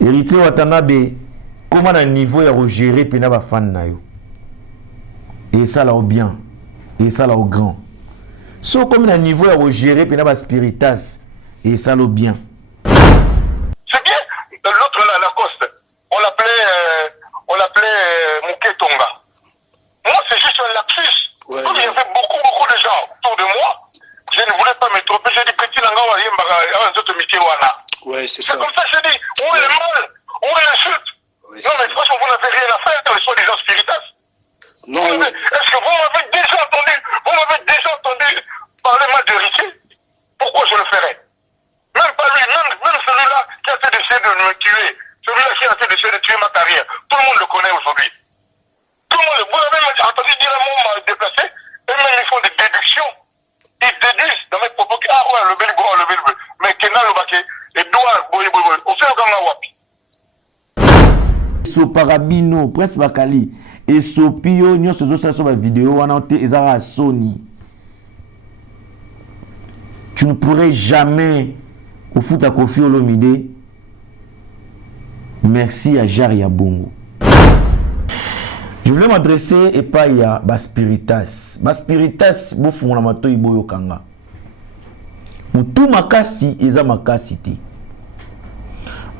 Héritier Watanabe, comment un niveau ya gérer pena ba fan na yo. Et ça là au bien, et ça là au grand. So comme un niveau ya gérer pena ba spiritas, et ça là au bien. C'est bien. L'autre là, Lacoste, on l'appelait Mouké Tonga. Moi, c'est juste un lapsus. Ouais, Comme il y avait beaucoup de gens autour de moi, je ne voulais pas me tromper. J'ai dit, petit Langawa, ouais, c'est ça. ça. Comme ça, j'ai dit, où est le mal, où est l'insulte? Ouais, non, mais franchement, vous n'avez rien à faire dans les soi-disant spiritas. Non. Est-ce que vous m'avez déjà entendu parler mal de Riquet? Pourquoi je le ferais? Même pas lui, même celui-là qui a fait d'essayer de me tuer, celui-là qui a fait d'essayer de tuer ma carrière, tout le monde le connaît aujourd'hui. Tout le monde, vous avez entendu dire un mot m'a déplacé, et même ils font des déductions. Ils déduisent dans mes propos que, ah ouais, le bel gros, mais Kena le baquet, et doigt, boy, on fait encore la wapi. So parabino, presse bakali, et so pio, nyo se zo sa so ba vidéo, wana te ezara Sony. Tu ne pourrais jamais au foot à Kofi Olomide. Merci à Jaria Bongo. Je voulais m'adresser et pas à Baspiritas. Baspiritas, bofu na mato iboyo kanga. Mutu makasi eza makasi te.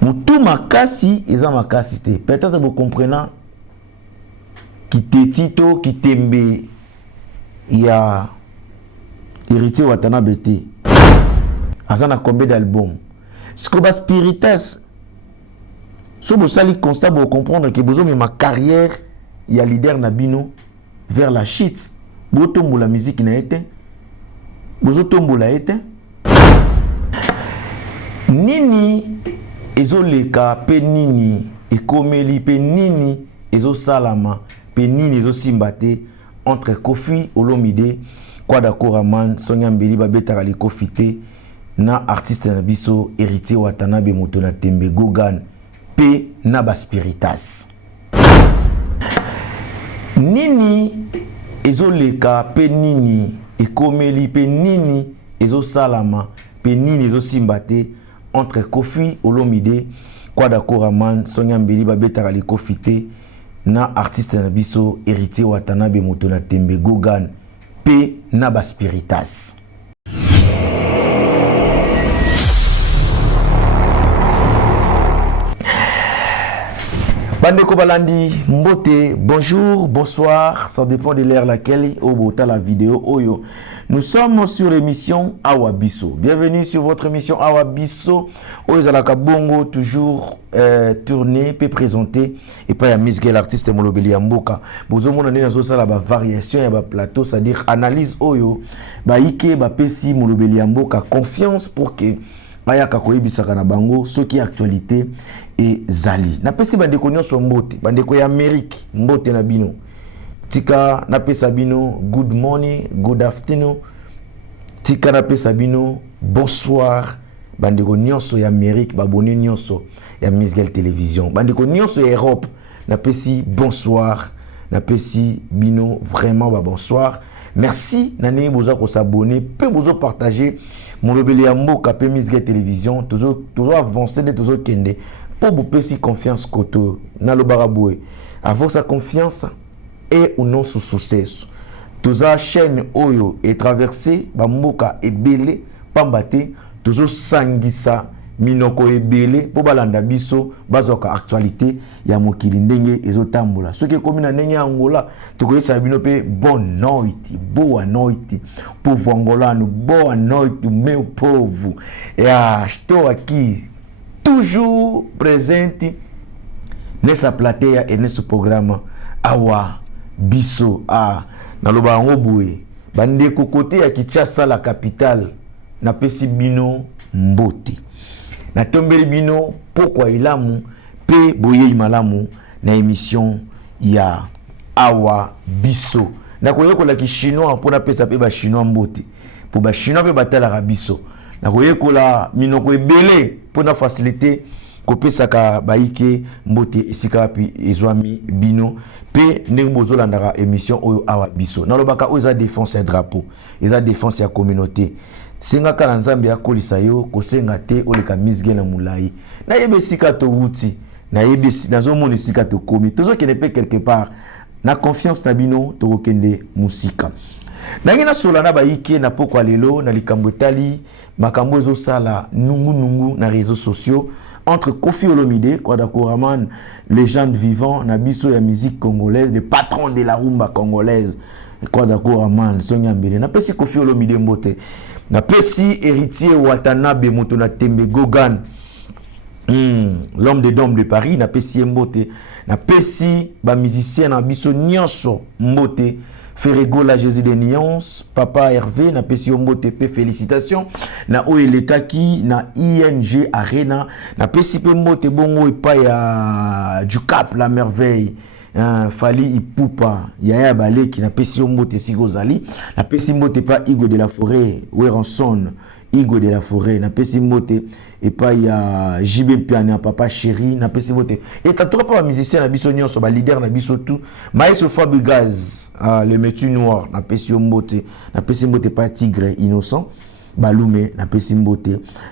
Mutu makasi eza makasi te. Peut-être vous comprenez qui te tito, qui tembe ya Héritier Watanabe te. Azana combien d'albums? Ce que Baspiritas, si vous allez constat pour comprendre que besoin de ma carrière, il y a leader Nabino vers la shit. Vous tombez la musique n'a été. Vous tombez la été. Nini ezoleka pe nini ekomeli pe nini ezo salama pe nini ezo simbate entre Kofi Olomide Kwada Koraman Sonia Mbeli babetaka li Kofite na artiste na biso Héritier Watanabe moto na tembe Gogan pe na Baspiritas. Nini ezoleka pe nini ekomeli pe nini ezo salama pe nini ezo simbate entre Kofi Olomide Kwada Koraman Sonia Mbeli babetaka li Kofite na artiste na biso Héritier Watanabe moto na tembe Gogan pe na Baspiritas. Bandeko Balandi, Mbote, bonjour, bonsoir, ça dépend de l'heure laquelle au bota la vidéo Oyo. Nous sommes sur l'émission Awa Bisso. Bienvenue sur votre émission Awa Bisso. Oyezalaka Bongo, toujours tourné, peut présenter. Et pas la musique, l'artiste Molobeli Amboka. Vous avez une variation et un plateau, c'est-à-dire analyse Oyo. Ba Ike, ba Pesi, Molobeli Amboka, confiance pour que Ayaka Koyebisaka na Bango, ce qui est actualité. Et Zali. Napesi bandeko nyonso mbote, bandeko ya Amérique, mbote na bino. Tika napesa bino good morning, good afternoon. Tika napesa bino bonsoir. Bandeko nyonso ya Amérique, babone nyonso ya Misgel Télévision. Bandeko nyonso ya Europe, napesi bonsoir. Napesi bino vraiment ba bonsoir. Merci nani boza ko s'abonner, peu bozo partager mon lobeli ya mboka pe Misgel Télévision, toujours avancer de toujours kende. Pour vous payer confiance koto na lo baraboué avoir sa confiance et ou non sous succès tous a chaîne oyo et traversé bamboka ebele pambate toujours sangisa minoko ebele po balanda biso bazoka actualité ya mokili ndenge ezotambola ce qui comme na ndenge Angola tokoyesa bino pe bonne noite pauvre angolano bonne noite meu povo et estou aqui toujours présente nessa plateia et nesse programme Awa Bisso na loba ngoboué bandeko côté ya Kinshasa la capitale na pesi bino mbote na tombeli bino pourquoi ilamu pe boye malamu na émission ya Awa Bisso na koyekola ki chinois pour na pesa pe ba chinois mbote pour ba chinois pe batala biso na koyekola minoko ebele pour na facilité kopesaka baike mbote esika pi ezwami bino pe ndenge bozolandaka émission oyo Awa Bisso na lobaka oyo za défense ya drapeau eza défense ya communauté senga kala nzambe akolisa yo kosenga te oleka misge na mulai na yebe sika to wuti na yebe nazomona sika to komi tozo kene pe quelque part na confiance na bino to kende musika nangina sola na baike na poko lelo na likambo tali makambo ezo sala nungu na réseaux sociaux entre Koffi Olomide, Kwadako Raman, légende vivant, na biso ya musique congolaise, le patron de la rumba congolaise, Kwadako Raman, Sonia Mbele. Na pesi Koffi Olomide mbote. Na pesi héritier Watanabe Motona Tembe Gogan, l'homme des dômes de Paris, na pesi mbote. Na pesi ba musicien na biso nyonso mbote. Ferregola Jésus de Nuance, Papa Hervé, na pesi mbote pe félicitations. Na Oeletaki, na ING Arena, na pesi pe mbote bongo epa ya du Cap la merveille. Fali Ipupa, Yaya Baleki, na pesi mbote Sigozali, na pesi mbote pa Igo de la Forêt, Weranson, Igo de la Forêt, na pesi mbote et pas ya JB Piane papa chéri na pesi mbote et t'as trop pas musicien na biso nyonso ba leader na biso tout Maestro Fabigaz le métu noir na pesi mbote pas Tigre innocent Balume na pesi mbote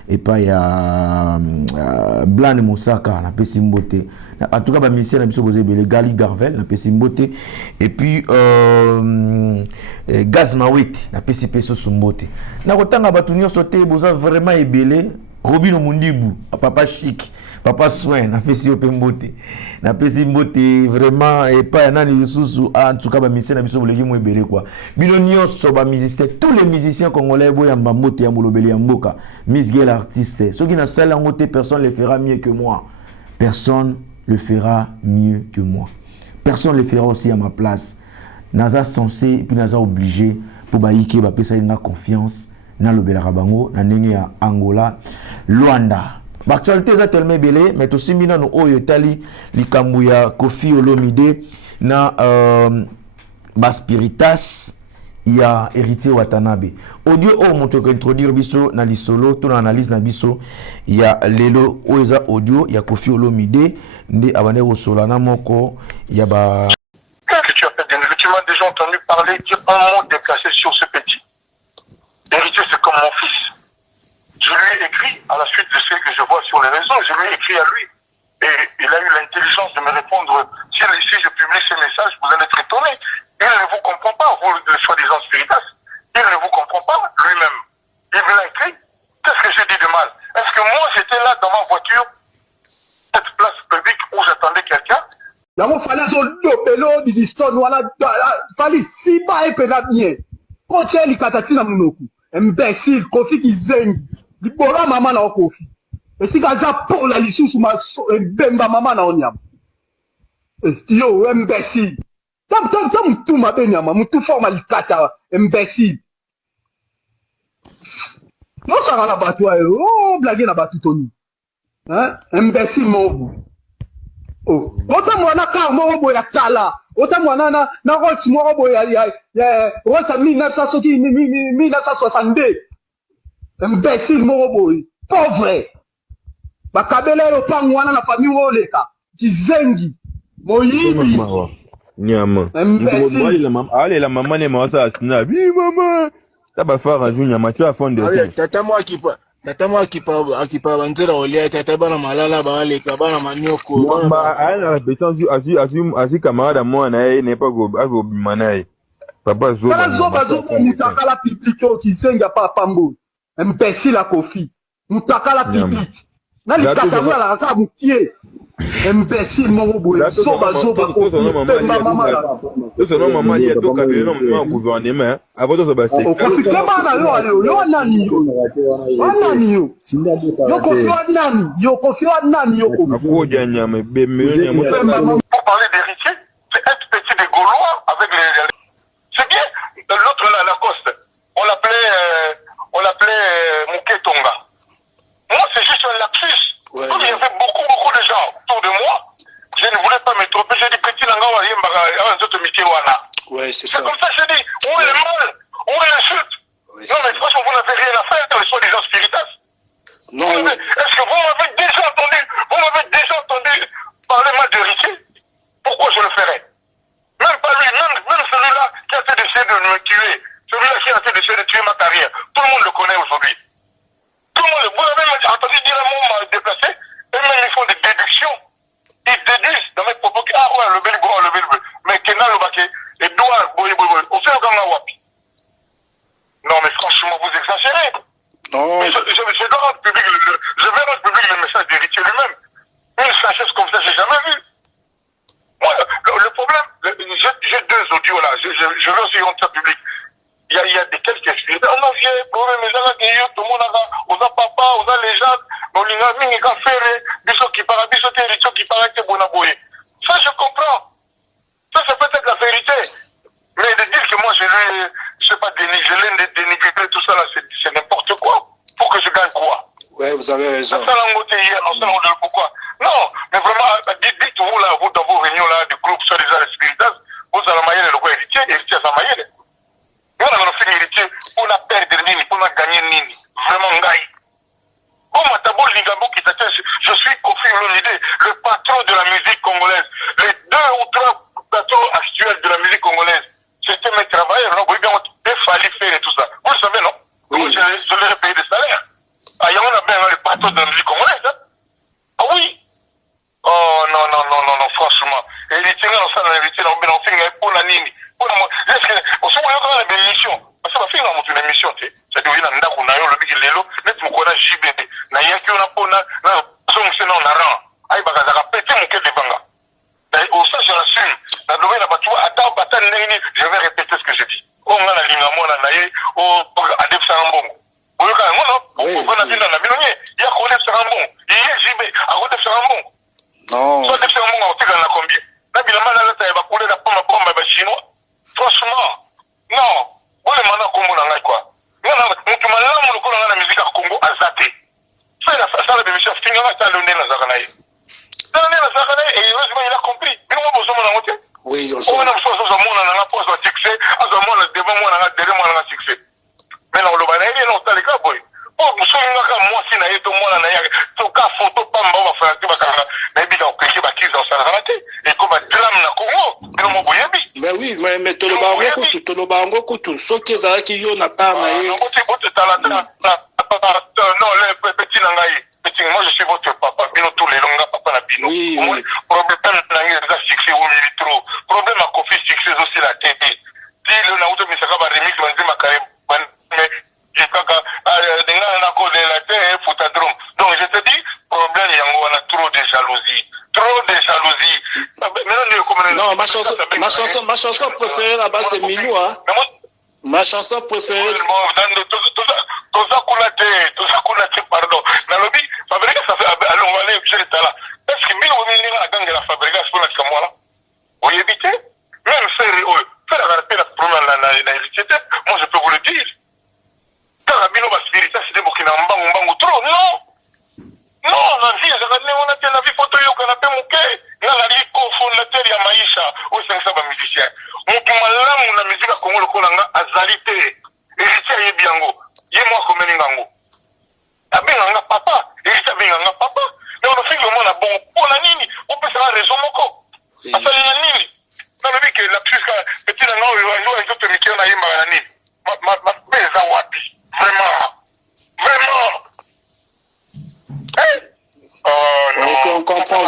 et pas ya Blanc Mosaka na pesi mbote en tout cas ba musicien na biso bozebele Gali Garvel na pesi mbote et puis Gaz Mawete na pesi peso sumbote na kotanga batu nyonso te boza vraiment ebele Robino Mundibu, papa chic, papa soin, na pesi opembote. Na pesi mbote vraiment et pas nani susu en tout cas ba musicien na biso boleki mo ebele quoi. Bino nyonso ba musicien, tous les musiciens congolais boya mbote ya molobeli ya mboka. Miss Girl artiste. Ceux qui na salle en côté personne le fera mieux que moi. Personne le fera mieux que moi. Personne le fera aussi à ma place. Naza censé puis naza obligé pour ba yike ba pesa ina confiance. Na lobela rabango na ndenge ya Angola Luanda actualité za tellement belé mais to simbina no oyo tali likambu ya Koffi Olomide na Baspiritas ya héritier Watanabe audio o moto ko introduire biso na lisolo to na analyse na biso ya lelo oza audio ya Koffi Olomide ndi abane rosola na moko ya ba que tu as fait tu m'as déjà entendu parler dire un mot déplacé sur ce petit. Héritier, c'est comme mon fils. Je lui ai écrit, à la suite de ce que je vois sur les réseaux, je lui ai écrit à lui. Et il a eu l'intelligence de me répondre. Si je publie ces messages, vous allez être étonnés. Il ne vous comprend pas, vous, le soi-disant spiritas. Il ne vous comprend pas lui-même. Il me l'a écrit. Qu'est-ce que j'ai dit de mal? Est-ce que moi, j'étais là dans ma voiture, cette place publique où j'attendais quelqu'un? Yango fallait zolopelo di diston wala fallait si ba epela bien. Koche likatati na munoku. Imbécile Koffi Kizengi. Libora mama na Koffi. Esika za pour la lisusu ma bemba mama na onyama. Yo imbécile. Tam mutu mabenyama mutu forma likata imbécile. Non ça na batu ayo. Oh blague na batu toni. Hein? Imbécile mobu. Oh, ota mwana car moko boya kala. Ota mwana na Rolls moko boya Rolls 1962. Imbécile moko boya. Pauvre. Bakabela lo pangwana na famille oleka. Kizengi. Moyibi. Nyama. La maman ne m'a ça sina. Oui maman. Ça va faire un jour nyama tu vas fondre. Tata moi qui parle banzera olia tata bana malala ba ale kabana manioko ba ana répétant azu camarade moi na ye n'est pas go bimanaye papa zo mutakala pipito kisenga pa pambo imbécile la Koffi mutakala pipito na likatanga la ka mukie imbécile mon boy soba mama son maman il to ka bien non gouvernement avant de se passer Koffi kama na yo nani yo Koffi nani yo ko janya me be me Pour parler d'héritier, c'est être petit des Gaulois avec les... C'est bien, l'autre là, Lacoste, on l'appelait Mouké Tonga. Moi, c'est juste un lapsus. Ouais, Comme il y avait beaucoup de gens autour de moi, je ne voulais pas me tromper. J'ai dit, petit Nanga, ouais, c'est ça. ça. C'est comme ça que j'ai dit, où est le mal, où est l'insulte? Ouais, non, mais franchement, vous n'avez rien à faire dans les soi-disant spiritas. Non, est-ce que vous m'avez déjà entendu parler mal d'héritier? Pourquoi je le ferais? Même pas lui, même celui-là qui a essayé de me tuer, celui-là qui a essayé de tuer ma carrière. Tout le monde le connaît aujourd'hui. ici, on tient public. Il y a des quelques explications. On a vu problème, mais tout le monde a papa, on a les gens, on a mis un faire, biso qui parle, biso qui parle, ça je comprends. Ça peut être la vérité. Mais de dire que moi je sais pas, dénigrer tout ça là, c'est n'importe quoi. Pour que je gagne quoi? Ouais, vous avez raison. Pourquoi? Non, mais vraiment, dites-vous là, vous dans vos réunions là, du groupe sur les spiritas, vous allez mailler le roi héritier à mailler. On a fait héritier pour la perdre nini, pour la gagner nini. Vraiment, ngaï. Bon, Matabo Lingabo qui t'attend, je suis Kofi Olomide, le patron de la musique congolaise. Les 2 ou 3 patrons actuels de la musique congolaise, c'était mes travailleurs, non? Oui, bien, il fallait faire et tout ça. Vous le savez, non? Oui. Je leur ai payé des salaires. Ah, il y en a bien le patron de la musique congolaise, hein? Ah oui? Oh, non, franchement. Et les tirés dans ça, dans les tirés, on fait pour la nini. Pour la est-ce que, on se voit dans la émission. Parce que, on fait une émission, tu sais. C'est-à-dire, il y a un d'accord, on a eu le big lélo, net, mon connaît JB. Na yanki, on a pas, na, son, c'est non, on a rang. Aïe, bah, ça a pété mon quai de banga. Au ça, je l'assume. La nouvelle, là-bas, tu vois, attends, je vais répéter ce que j'ai dit. Oh, on a la ligne à moi, on a naïe, oh, Adep Sarambon. Vous voyez, non? On a dit dans la minonier, il y a Adep Sarambon. Il y a JB, Adep Sarambon. Non. Soit Adep Sarambon, on tire dans la combien? Là, évidemment, là, ça va couler la pomme, chinois. Franchement, non. Vous les mandats comme on en a quoi? Non, tu m'as là, mon coup, dans la musique à Congo, à Zate. C'est la façon de monsieur Finga, ça le nez dans Zakanaï. Dans le nez dans Zakanaï, et heureusement, il a compris. Mais on va besoin d'en monter. Oui, on sait. On a besoin de la pose de succès, à ce moment, devant moi, derrière moi, on a succès. Mais non, le banane, il est dans le cas, boy. Oh, vous savez, moi, si naïe, tout le monde, tout cas, photo, pas m'en faire, tu vas faire, mais bien, on peut quitter dans sa raté. Et comme un drame, la Congo, mais non, mon boyebi. Mais oui, mais Tolobango Kutu, ce qui est qui y a pas naïe. Non, le petit nangaï. Moi, je suis votre papa, Bino, tous les longs, papa, la Bino. Oui. Problème, nangaï, fixé au militro. Problème, à Kofi, fixé aussi la tête. Dis le Naoto, mais ça va remix, ma carrière, mais j'ai pas qu'à, la tête, foutadrome. Donc, je te dis, problème, on a trop de jalousie. Non, ma chanson préférée là-bas, c'est Milou, hein. Ma chanson préférée. Pardon. Nalobi, Fabrica, ça fait, allons, on va aller, j'ai l'état là. Est-ce que Milou, on est la gang de la Fabrica, c'est pour la camois là? Vous y évitez? Même faire la première, moi, je peux vous le dire. Quand la Milou va se vérifier, c'est des Burkina Mbang trop, non? Non, la vie, on a la vie photo, on a fait mon quai. Là, la vie cofondateur, il y a Maïcha, au 500 musiciens. Mon Kumalam, la musique à Congo, le Kolanga, a Zalité. Héritier, il est bien go. Il est moi comme Nengango. A bien, papa. Héritier, bien, papa. Mais on a fait le monde à bon. Pour la nini, on peut faire raison, mon co. A fait la nini. Non, mais que la plus, petit, non, il va jouer avec d'autres métiers, on a eu ma nini. Ma belle, ça, wapi. Vraiment. Oh non, on comprend.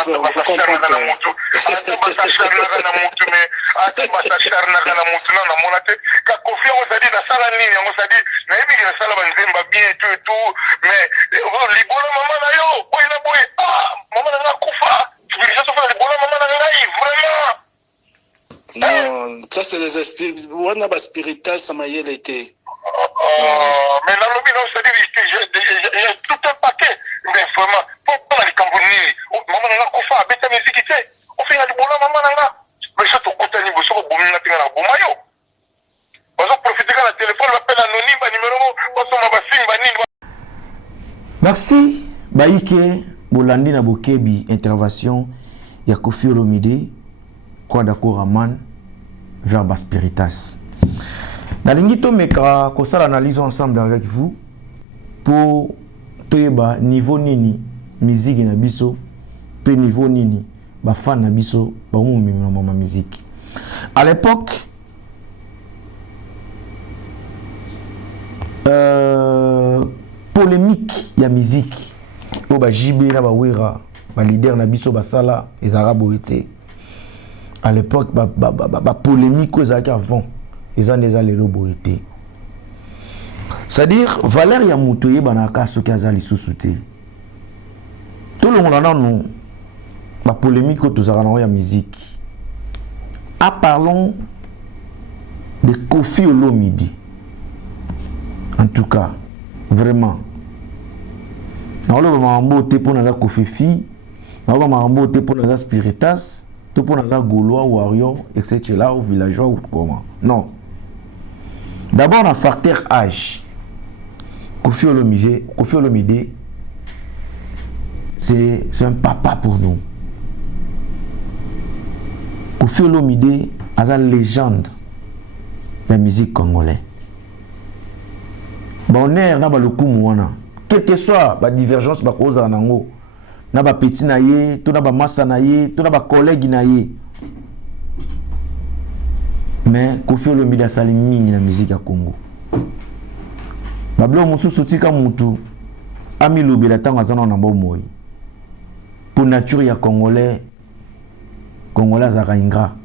Non, ça c'est les esprits. On a pas spirituel, ça m'a y été. Mais dans le bilan, c'est-à-dire il y a tout un paquet. Mais vraiment, pour les Camerounais, maman n'a pas fait avec ta musique, on fait du boulot, maman n'a. Mais ça, tu comptes à niveau sur le boulot, n'a pas de boulot. On va profiter de la téléphone, l'appel anonyme, numéro, on s'en va faire. Merci, Baïke, Bolandi na Bokebi, intervention, ya Kofi Olomide, Kwadako Raman, Verba Spiritas. Nalingito meka kosala analyse ensemble avec vous pour toyeba niveau nini musique na biso pe niveau nini ba fan na biso ba mama musique. À l'époque polémique ya musique o ba JB na ba wera ba leader na biso ba sala les arabes été. À l'époque ba polémique aux avant ils ont déjà les lobos été. C'est-à-dire, Valère Yamoutoye Banaka, ce qui a zali sous-souté. Tout le monde a non, la polémique autour de la musique. Ah, parlons de Koffi Olomide. En tout cas, vraiment. Alors, on va m'embêter pour nous Koffi Fi, on va m'embêter pour nous Spiritas, tout pour nous Gaulois, Warrior, etc. ou villageois ou comment. Non. D'abord, on a facteur âge. Koffi Olomide, c'est un papa pour nous. Koffi Olomide est une légende de la musique congolaise. Bonheur, n'a pas le coup mouana. Quelle que soit la divergence, la cause en ango, n'a pas petit naïe, tout n'a pas massa naïe, tout n'a pas collègue naïe. Mais Koffi Olomide a salimi dans la musique à Congo. Bablo musu sotika mutu ami lobela tanga zana na bomoi. Pour nature ya congolais za ingra.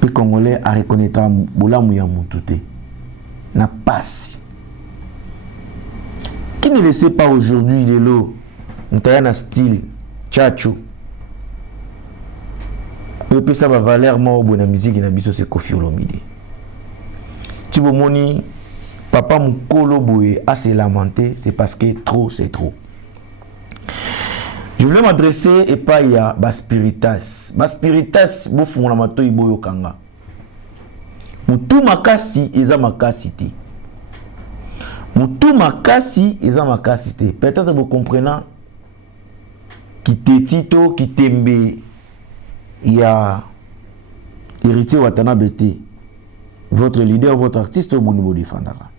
Puis congolais a reconnaître bolamu ya mutu te. Na passe. Qui ne le sait pas aujourd'hui lelo ntaya style chacho. Le pesa ba valeur mo bona musique na biso c'est Koffi Olomide. Tu bomoni papa Mukolo Boye a se lamenté, c'est parce que trop c'est trop. Je voulais m'adresser et pas il y a Baspiritas. Baspiritas bofu na mato iboyo kanga. Mutu makasi eza makasi te. Mutu makasi eza makasi te. Peut-être vous comprenez qui tétito qui tembe il y a héritier Watanabe te. Votre leader, votre artiste au Bonobo défendra.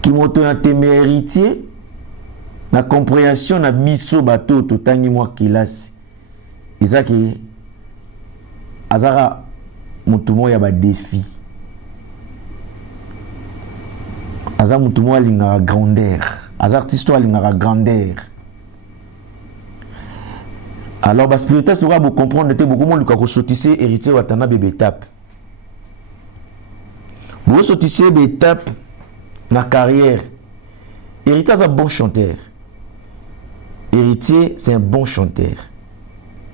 Qui monte na tembe héritier na compréhension na biso bato totangi moi kilas. Ezaki azara mutumo ya ba défi. Azara mutumo alinga grandeur. Azara artiste alinga grandeur. Alors bas spiritas doit vous comprendre que beaucoup monde ko sotissé héritier Watanabe Betap. Vous sotissé Betap na carrière. Héritier est un bon chanteur. Héritier, c'est un bon chanteur.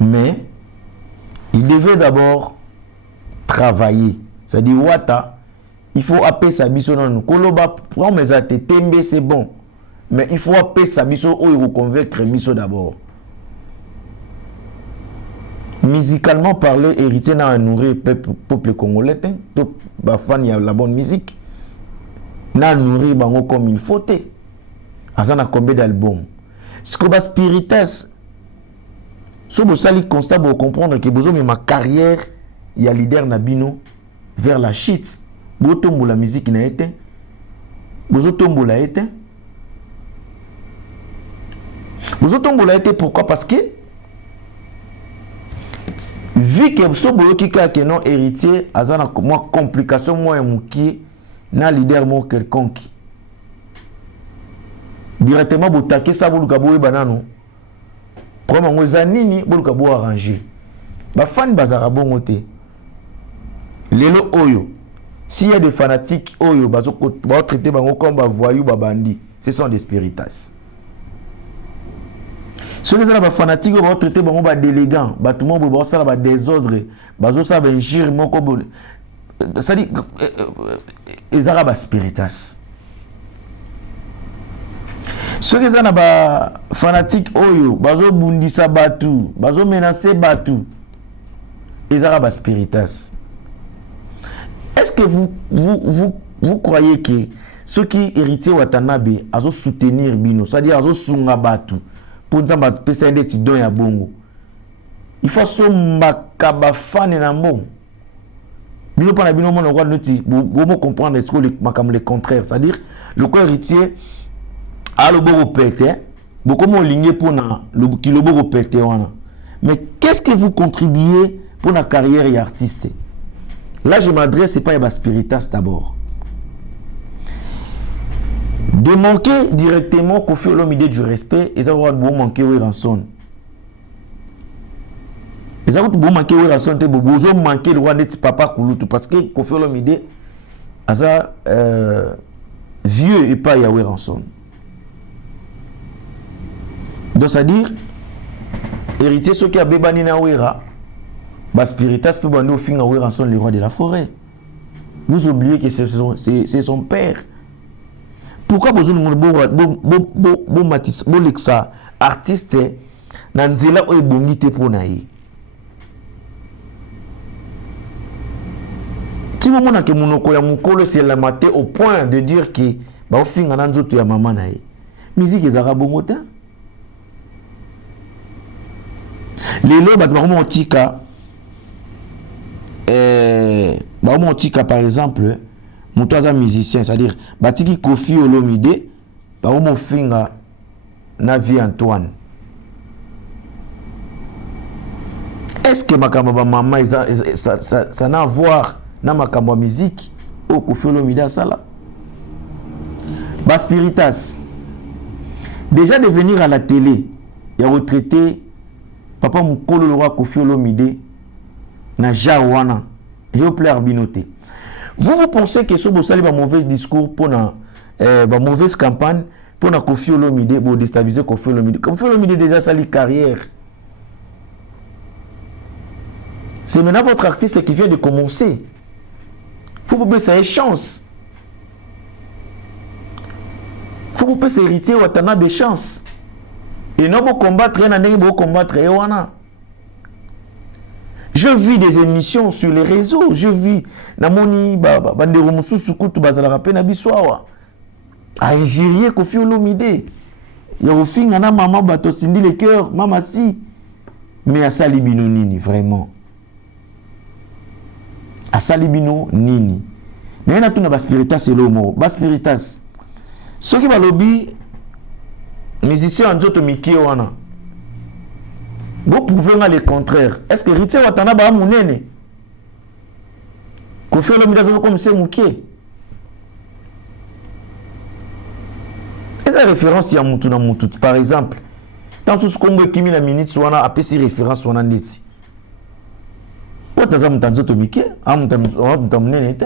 Mais il devait d'abord travailler. C'est-à-dire, Wata, il faut appeler sa biso dans nous. Koloba, pour mes athées, Tembe, c'est bon. Mais il faut appeler sa biso ou il faut convaincre biso d'abord. Musicalement parlé, Héritier n'a nourri le peuple congolais. Tout fan, il y a la bonne musique. N'a nourri bango comme il faut. Azana combien d'albums? Ce que bas spiritas, si vous allez constat pour comprendre que besoin de ma carrière, il y a leader Nabino vers la shit. Vous tombez la musique n'a été. Vous tombez la été. Vous tombez la été pourquoi? Parce que vu que ce boulot qui est non héritier, azana moi complication moi mouki na leader moi quelconque. Directement vous taquez ça vous le gabo et banano. Comment vous zanini vous le gabo arrangé. Ba fan bazara bongote. Lelo oyo. S'il y a des fanatiques oyo bazo ba traiter bango comme ba voyou ba bandi, ce sont des spiritas. Ceux qui sont fanatiques vont traiter bango ba délégants, ba tout le monde ba ça ba désordre, bazo ça ba injure moko bo. Ça dit les arabes spiritas. Ceux qui sont fanatiques oyo, bazo bundisa batu, bazo menacer batu. Les arabes spiritas. Est-ce que vous croyez que ceux qui héritiers Watanabe azo soutenir bino, c'est-à-dire azo sunga batu pour nzamba pesa ndeti don ya bongo. Il faut so makaba fan na mbongo. Bino pa na bino mona kwa noti bo comprendre est-ce que le contraire, c'est-à-dire le co-héritier a le beau pété, beaucoup moins ligné pour le kilo beau pété wana. Mais qu'est-ce que vous contribuez pour la carrière et artiste? Là, je m'adresse pas à Spiritas d'abord. De manquer directement Koffi Olomide du respect, et ça va vous manquer oui rançon. Et ça va vous manquer oui rançon, vous avez manqué le roi de papa Kouloutou parce que Koffi Olomide a ça vieux et pas Yahweh rançon. Donc, c'est-à-dire, héritier, ceux qui ont bébani na ouera, Spiritas peut bando finga oui rançon le roi de la forêt. Vous oubliez que c'est son père. Pourquoi besoin de bon lexa artiste nanzela o ebongi te pona ye. Si vous montrez que monoko ya mukolo c'est la maté au point de dire que ba finga na nzoto ya maman na ye. Musique ezaka bongo te. Lelo ba ba tika tika par exemple mutoza musicien, c'est-à-dire batiki Kofi Olomide ba finga na vie Antoine. Est-ce que makambo ba maman ça n'a à voir na makambo musique au Kofi Olomide sala? Spiritas déjà de venir à la télé, il a retraité papa mukolo le roi Kofi Olomide na jawana et au plaire binoté. Vous pensez que ce bossali ba mauvais discours pour na ba mauvaise campagne pour na Kofi Olomide pour déstabiliser Kofi Olomide. Kofi Olomide déjà sali carrière. C'est maintenant votre artiste qui vient de commencer. Faut vous baisser une chance. Faut vous baisser héritier ou attendre des chances. Et non pour combattre rien à pour combattre wana. Je vis des émissions sur les réseaux, je vis namoni bandero mususu kutu bazala rapé na biswawa. A ingérier Kofi Olomide. Ya ofinga na maman bato sindi le cœur, mama si. Mais à salibino nini vraiment. À salibino nini. Mais na tuna Spiritas c'est l'homo, Spiritas. Ceux qui va lobby musicien nzoto miki wana. Vous pouvez le contraire. Est-ce que Ritier Watana ba munene? Kofi Olomide zo comme c'est mouké. Et ça référence ya mutu na mutu par exemple. Tant sous Congo kimi na minute wana apesi référence wana ndeti. Wataza mutanzo to miki, munene te.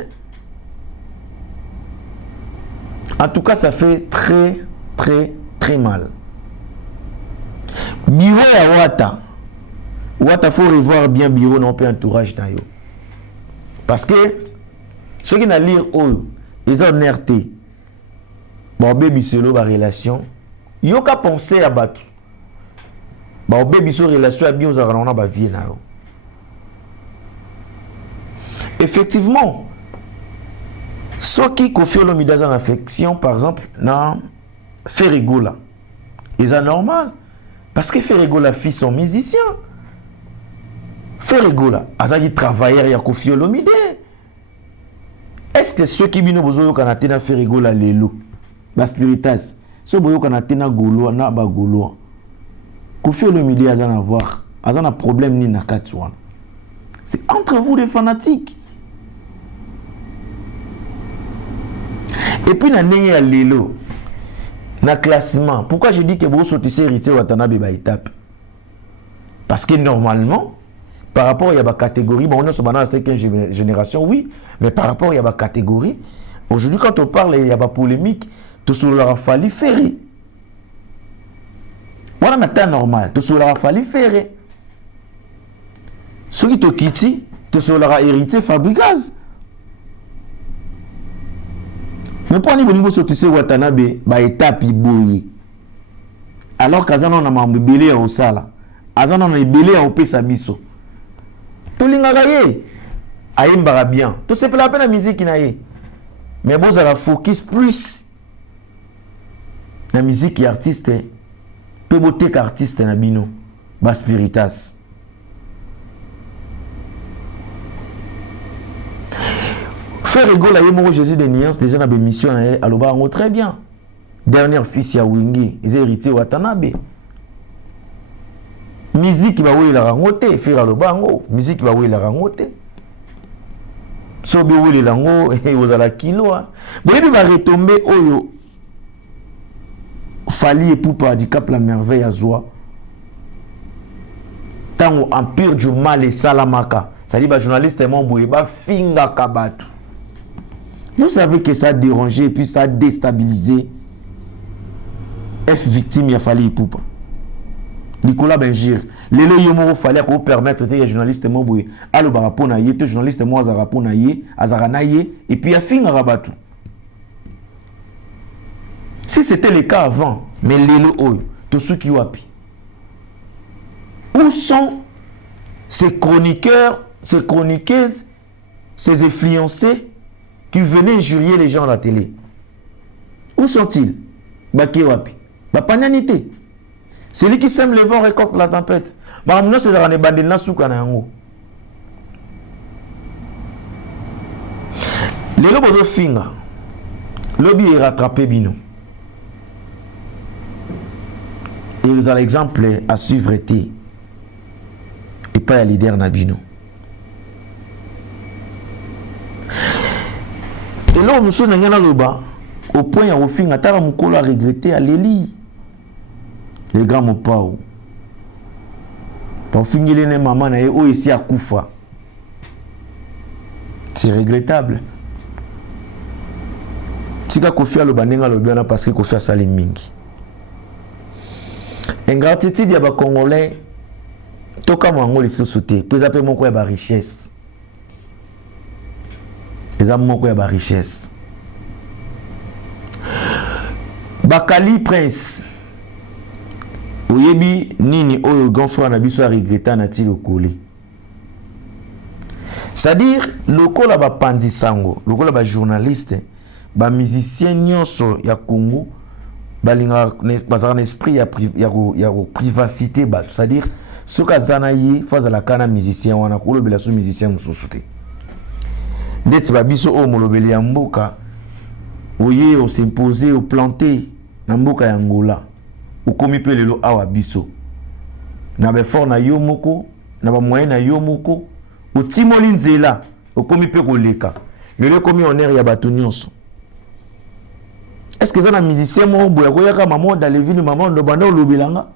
En tout cas, ça fait très très très mal. Biro ya Wata. Wata faut revoir bien Biro non pas entourage na yo. Parce que ceux qui na lire ils ont nerté. Bon baby solo ba relation. Yo ka penser à battre. Bon baby solo relation a bien aux arana ba vie na yo. Effectivement, ceux qui Kofi Olomide en affection par exemple na Ferregola. C'est normal. Parce que Ferregola fils son musicien. Ferregola, azali travailleur ya Kofi Olomide. Est-ce que ceux qui bino bozo kanate na Ferregola lelo, Spiritas, ceux boyo kanate na Golo na ba Golo. Kofi Olomide azana voir, azana problème ni na katwana. C'est entre vous les fanatiques. Et puis na ndenge ya lelo. Na classement, pourquoi je dis que vous sortissez héritier Watanabe ba étape? Parce que normalement, par rapport à la catégorie, bon, on est sur la 5e génération, oui, mais par rapport à la catégorie, aujourd'hui, quand on parle, il y a pas polémique, tout ce leur a fallu faire. Voilà, maintenant normal, tout ce leur a fallu faire. Ceux qui te quittent, tout ce leur a hérité Fabregas. Mais pour nous sortir Watanabe ba étape boyi. Alors qu'azana na mambelé au sala. Azana na belé au pesa biso. To lingaka ye. Ayembara bien. To c'est la peine la musique na ye. Mais bon ça la focus plus la musique et artiste peut beauté qu'artiste na bino. Spiritas. Faire rigoler à Jésus de Nuance, déjà dans la mission à l'Oba, très bien. Dernier fils ya Wingi, ils ont hérité Watanabe. Musique qui va où il a rangoté, faire à l'Oba, musique qui va où il a rangoté. Sobi où il a rangoté, et vous allez kilo. Vous voyez, il va retomber au Fali et Poupa du Cap la Merveille à Zoa. Tant empire du mal et Salamaka. C'est-à-dire, les journalistes et mon boué, finga kabatu. Vous savez que ça a dérangé et puis ça a déstabilisé F victime, il a fallu Poupa. Nicolas Benjir. Lelo yomo fallait qu'on permettre que les journalistes moboué allo barapona yé, tous journalistes mo azarapona yé, azaranaye et puis a fin rabatu. Si c'était le cas avant, mais lelo oyo, tous ceux qui wapi. Où sont ces chroniqueurs, ces chroniqueuses, ces influencés qui venaient injurier les gens à la télé? Où sont-ils? Baki wapi. Bapanyanité. Celui qui sème le vent récolte la tempête. Maintenant, c'est un bandit na souka na yango. Les lobos finga. Lobby est rattrapé bino. Et ils ont l'exemple à suivre été. Et pas à leader na bino. Et là, nous sommes dans le bas. Au point où finga, tara mukolo a regretté à l'Eli. Les grands mopao. Pour finir les mamans na yo ici à Koufa. C'est regrettable. Tika Kofi a le bandenga le bien parce que Kofi a sali mingi. Ingratitude ya ba Congolais toka mwango les sociétés. Puis après mon quoi ba richesse. Les amants quoi ba richesse. Bakali Prince. Oyebi nini oyo grand frère na biso a regretté na ti lokole. C'est-à-dire lokola ba pandi sango, lokola ba journaliste, ba musicien nyonso ya Congo balinga bazana esprit ya privacité ba, c'est-à-dire soka zanaye faza la kana musicien wana ko lobela so musicien mususu te. Net ba biso o molobeli ya mboka oye o s'imposer o planter na mboka ya Angola. Ou komi pe lelo awa biso na be fort na yo moko na ba moyen na yo moko o timoli nzela o komi pe koleka lelo komi honneur ya bato nyonso. Est-ce que ça na musicien mo boya ko yaka maman dans les villes maman do banda lobelanga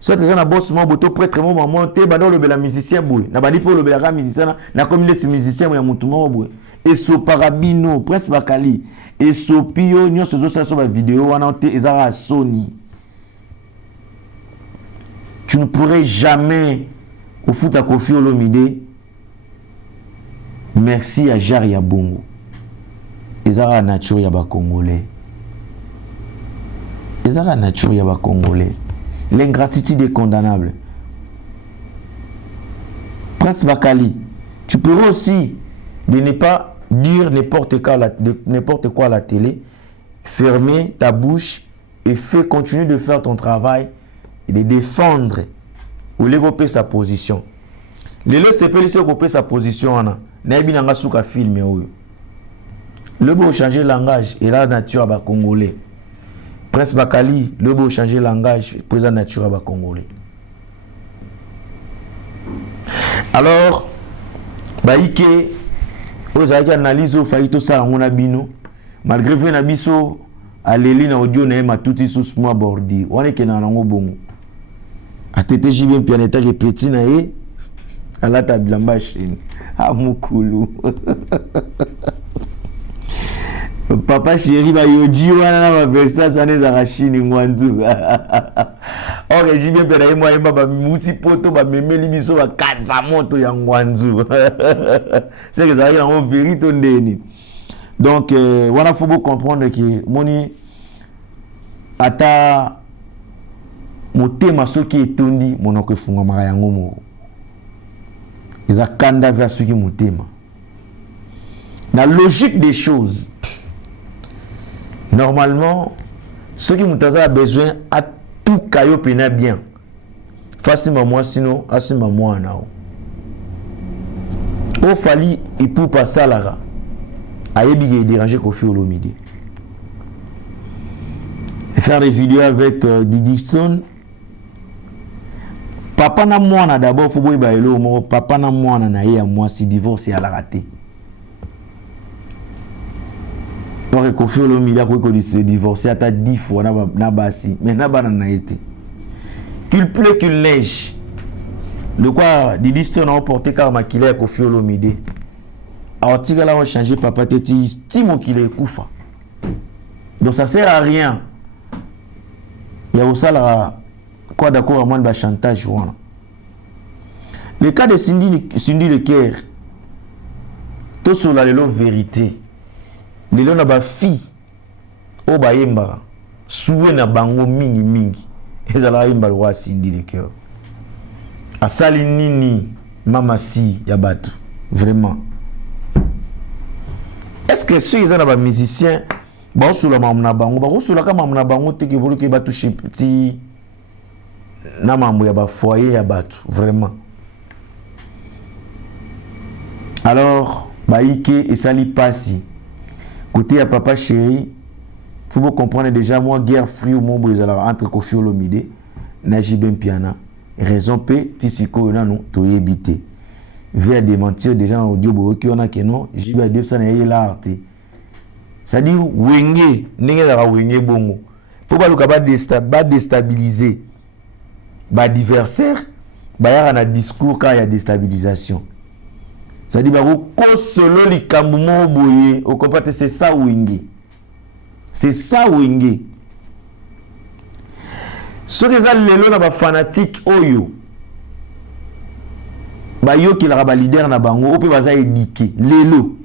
soit ça na boss mo boto prêtre mo maman te banda lobela musicien boy na bali pe lobela ka musicien na communauté musicien ya mutu mo boy et so parabino prince bakali et so pio nyonso zo sa so ba vidéo wana te ezara Sony. Tu ne pourrais jamais au foot à Kofi Olomide. Merci à Jari Bongo. Ezara nature ya ba Congolais. Ezara nature ya ba Congolais. L'ingratitude est condamnable. Prince Bakali, tu pourrais aussi de ne pas dire n'importe quoi à la télé, fermer ta bouche et continuer de faire ton travail. De défendre ou l'égoper sa position. Les lois s'appellent sa position. Naïbi nanga souka film. Le beau changer langage et la nature à Congolais. Prince Bakali, le beau changer langage et la nature à Congolais. Alors, Baïke, aux analyses au faillito ça on a bino. Malgré vous nabiso à l'élite na audio na ma tout sous moi bordi. On est que na nango bongo. A tete jibien pianeta ke petit na ye ala tabilamba chine a mukulu papa chéri ba yoji wana na ba versa sana za chine ngwanzu ok jibien pena ye moi ba muti poto ba memeli biso ba kaza moto ya ngwanzu c'est que ça y est en vérité ndeni donc voilà faut beaucoup comprendre que moni ata motema soki etondi monoko efungwamaka yango moko eza kanda vers soki motema na logique des choses normalement soki moto aza besoin atuka yo pena bien fasima mwa sino asima mwana o ofali epupa asalaka ayebi ke déranger Kofi Olomide faire des vidéos avec Didi Stone. Papa na mwana d'abord faut boy bailo mo papa na mwana na ye moi si divorce ya la raté. Donc Kofi Olomide ko se divorcer ata 10 fois na basi mais na bana na été. Qu'il pleut qu'il neige. Le quoi Didi Stone a porté car makile ya Kofi Olomide. Alors tiga là on changer papa teti estime qu'il est kufa. Donc ça sert à rien. Il y a aussi la quoi d'accord à moi de chantage. Le cas de Cindy Leker, tout sur la vérité. Les gens na fille au bayemba soué na bango mingi ezala yemba roi Cindy Leker. Asali nini mama si ya batu vraiment. Est-ce que ceux qui sont musiciens ba sur la mamna bango ba sur la kama mamna bango te ke bolu ke ba toucher petit na mambo ya ba foyer ya batu vraiment. Alors ba ike et sali passi côté à papa chéri faut vous comprendre déjà moi guerre free au monde entre Kofi Olomide na Jibem Piana raison p tisiko na non to yebité vers démentir déjà dans audio bo ki on a que non Jiba 200 na l'art. Ça dit wenge ndenge la wenge bongo pour pas le ba déstabiliser ba adversaire ba ya na discours quand il y a déstabilisation. Ça dit ba ko solo likambu mo boye au comprendre c'est ça wenge. C'est ça wenge. Ce que ça lelo na ba fanatique oyo ba yo ki la ba leader na bango ope baza édiqué lelo.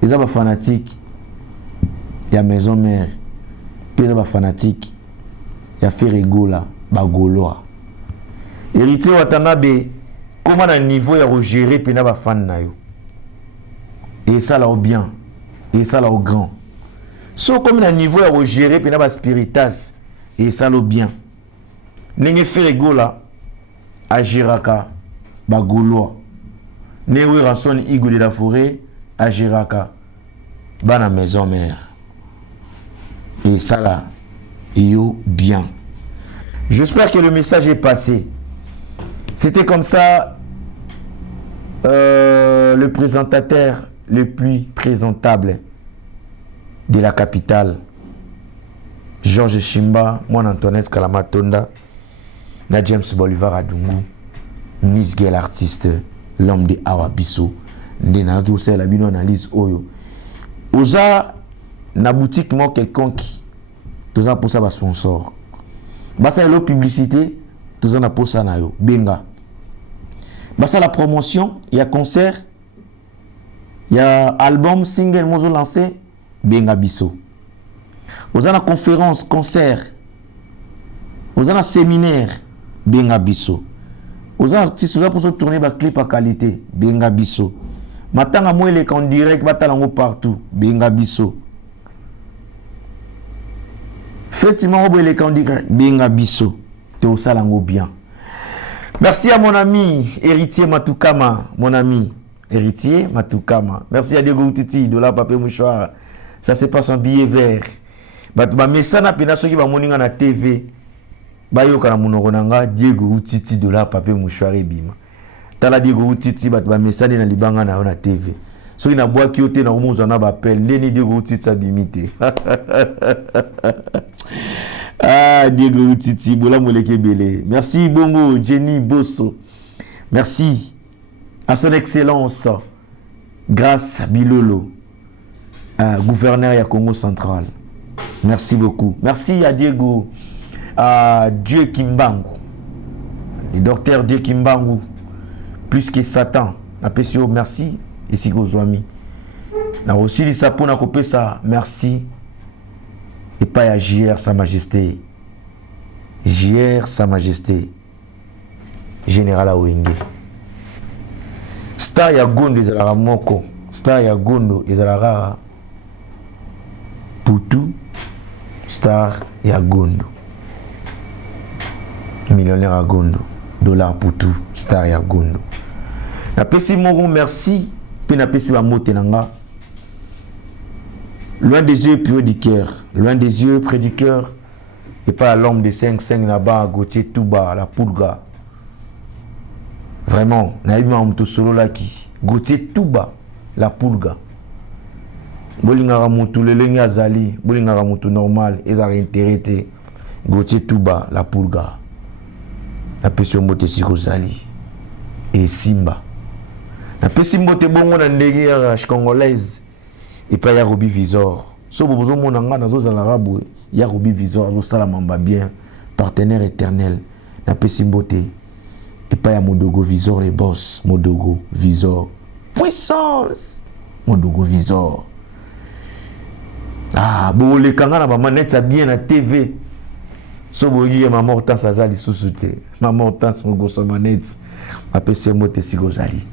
Les ba fanatique ya maison mère. Les ba fanatique ya Ferregola ba goloa. Héritier Watanabe comment un niveau ya gérer pena ba fan na yo. Et ça là au bien et ça là au grand. So comme un niveau ya gérer pena ba spiritas et ça le bien. Nenge Ferregola a Giraka ba goloa. Newe Ranson Igo de la Forêt à Giraka bana maison mère. Et ça là yo bien. J'espère que le message est passé. C'était comme ça le présentateur le plus présentable de la capitale, Georges Chimba, moi Antoinette Kalamatonda, na James Bolivar Adungu, Miss Girl artiste, l'homme de Awa Bisso, ndena tout ça la bino analyse oyo. Oza na boutique moi quelconque, tout ça pour ça ba sponsor. Basa la publicité, tout ça na pour ça na yo, benga. Basa la promotion, il y a concert, il y a album, single mozo lancé, benga biso. Oza na conférence, concert, oza na séminaire, benga biso. Oza artiste, oza pour se tourner ba clip à qualité, benga biso. Matanga moi les en direct, batalango partout, benga biso. Effectivement, on les en direct, benga biso. Te au salango bien. Merci à mon ami héritier Matukama, mon ami héritier Matukama. Merci à Diego Outiti de la papier mouchoir. Ça c'est pas son billet vert. Bah mais ça n'a pas ceux qui va moninga na TV. Bah yo kana monoronanga Diego Outiti de la papier mouchoir et bima. Tala Diego Outiti bah message na libanga na TV. Ceux qui na bois qui ote na umuzo na ba appel ndeni Diego Outiti sa bimité. Ah, Diego Outiti, Bola Moleke Bele. Merci Bongo, Jenny Bosso. Merci à son excellence, Grâce Bilolo, gouverneur ya Congo Central. Merci beaucoup. Merci à Diego, à Dieu Kimbangu, le docteur Dieu Kimbangu, plus que Satan. Napesio, merci. Ici, Gozwami. Na aussi les sapons à couper ça. Merci. Et pas à JR Sa Majesté. JR Sa Majesté. Général Awenge. Star ya Gondo ezalaka moko. Star ya Gondo ezalaka Poutou. Star ya Gondo. Millionnaire à Gondo. Dollar Poutou. Star ya Gondo. Na pesi moko merci. Puis na pesi ba motenanga. Loin des yeux près du cœur, loin des yeux près du cœur, et pas à l'homme de 5-5 là-bas, Gauthier Touba, la Poulga. Vraiment, naïma mto solo là qui, Gauthier Touba, la Poulga. Bolingara mutu lelenge azali, bolingara mutu normal, ezara intérêté, Gauthier Touba, la Poulga. La pession mote siko zali, et Simba. La pession mote bongo na ndege ya congolaise. Et pas Yarobi Visor. So bozo monanga nazo za l'arabe Yarobi Visor zo sala mamba bien partenaire éternel na pesi mbote et pas ya Modogo Visor les boss Modogo Visor puissance Modogo Visor bon les kanga na ba manette ça bien na TV so boyi ya maman Hortense azali sous-souté maman Hortense mogoso manette ma pesi mbote si gozali.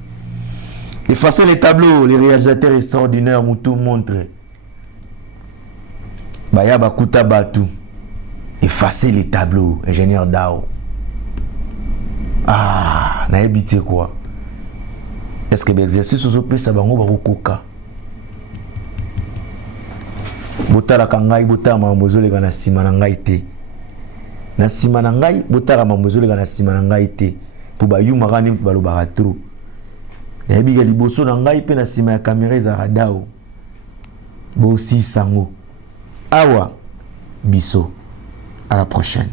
Effacez les tableaux, les réalisateurs extraordinaires Moutou montre Baya Bakuta Batu. Effacez les tableaux, ingénieur Dao. Na habité quoi? Est-ce que l'exercice aux opés ça va koka? Botala kangai botala mamozole kana sima na ngai te. Na sima na ngai botala mamozole kana sima na ngai te. Pour ba yu magani balo baratro. Na yebiga liboso na ngai pe na sima ya caméra za radao. Bo si sango. Awa Bisso. À la prochaine.